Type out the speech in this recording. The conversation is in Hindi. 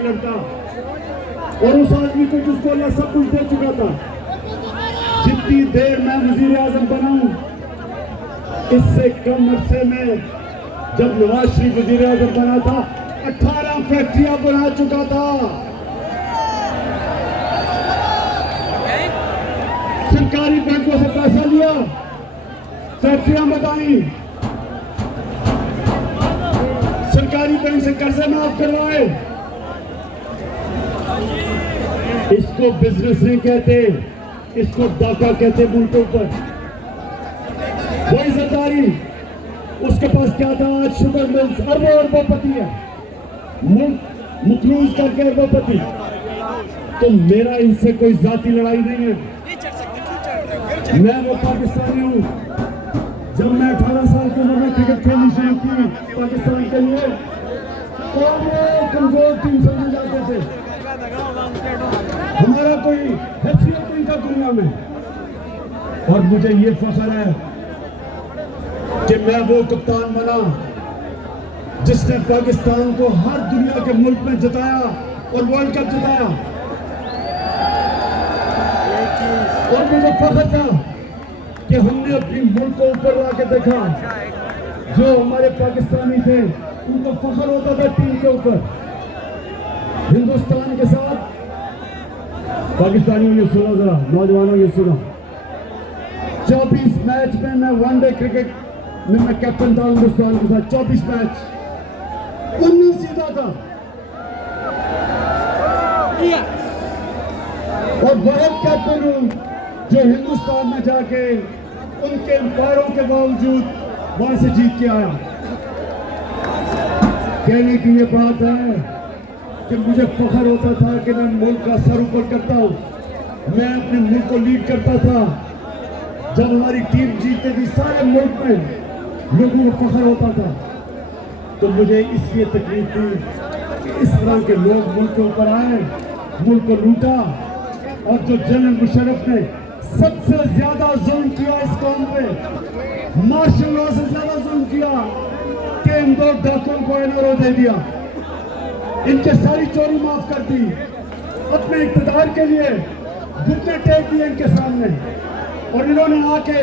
नहीं लड़ता। और उस आदमी को जिसको अल्लाह सब कुछ दे चुका था, जितनी देर मैं वजीर आजम बनाऊं, इससे कम अरसे में जब नवाज शरीफ वजीर आजम बना था 18 फैक्ट्रियां बना चुका था। सरकारी बैंकों से पैसा लिया, फैक्ट्रियां बताई, सरकारी बैंक से कर्जे माफ करवाए। इसको बिजनेस नहीं कहते, इसको डाका कहते मुल्कों पर। वही सरदारी, उसके पास क्या था? आज शुगर मिल्स अरबों अरबोपति है, मुल्क मुखलूस करके अरबोपति। तो मेरा इनसे कोई जाती लड़ाई नहीं है। मैं वो पाकिस्तानी हूँ। जब मैं 18 साल की उम्र में क्रिकेट खेलनी शुरू की पाकिस्तान के लिए, तो वो कमजोर टीम समझे जाते थे, हमारा कोई हैसियत नहीं था दुनिया में। और मुझे ये फख्र है कि मैं वो कप्तान बना जिसने पाकिस्तान को हर दुनिया के मुल्क में जिताया और वर्ल्ड कप जिताया। और मुझे फख्र था कि हमने अपनी मुल्क को ऊपर ला के देखा। जो हमारे पाकिस्तानी थे उनको फख्र होता था टीम के ऊपर। हिंदुस्तान के साथ पाकिस्तानियों, ये सुनो जरा, नौजवानों ये सुनो, 24 मैच में मैं वनडे क्रिकेट में मैं कैप्टन था हिंदुस्तान के साथ। 24 मैच 19 जीता था। और वह कैप्टन हूं जो हिंदुस्तान में जाके उनके अंपायरों के बावजूद वहां से जीत के आया। कहने की ये बात है कि मुझे फख्र होता था कि मैं मुल्क का सर ऊपर करता हूं, मैं अपने मुल्क को लीड करता था। जब हमारी टीम जीतती थी सारे मुल्क में लोगों को फख्र होता था। तो मुझे इसलिए तकलीफ थी कि इस तरह के लोग मुल्क के ऊपर आए, मुल्क को लूटा। और जो जनरल मुशर्रफ ने सबसे ज्यादा जुल्म किया इस कौम पे, मार्शल लॉ से ज्यादा जुल्म किया कि इन 2 डाकुओं को एनआरओ दे दिया, इनके सारी चोरी माफ कर दी, अपने इक़्तिदार के लिए घुटने टेक दिए इनके सामने। और इन्होंने आके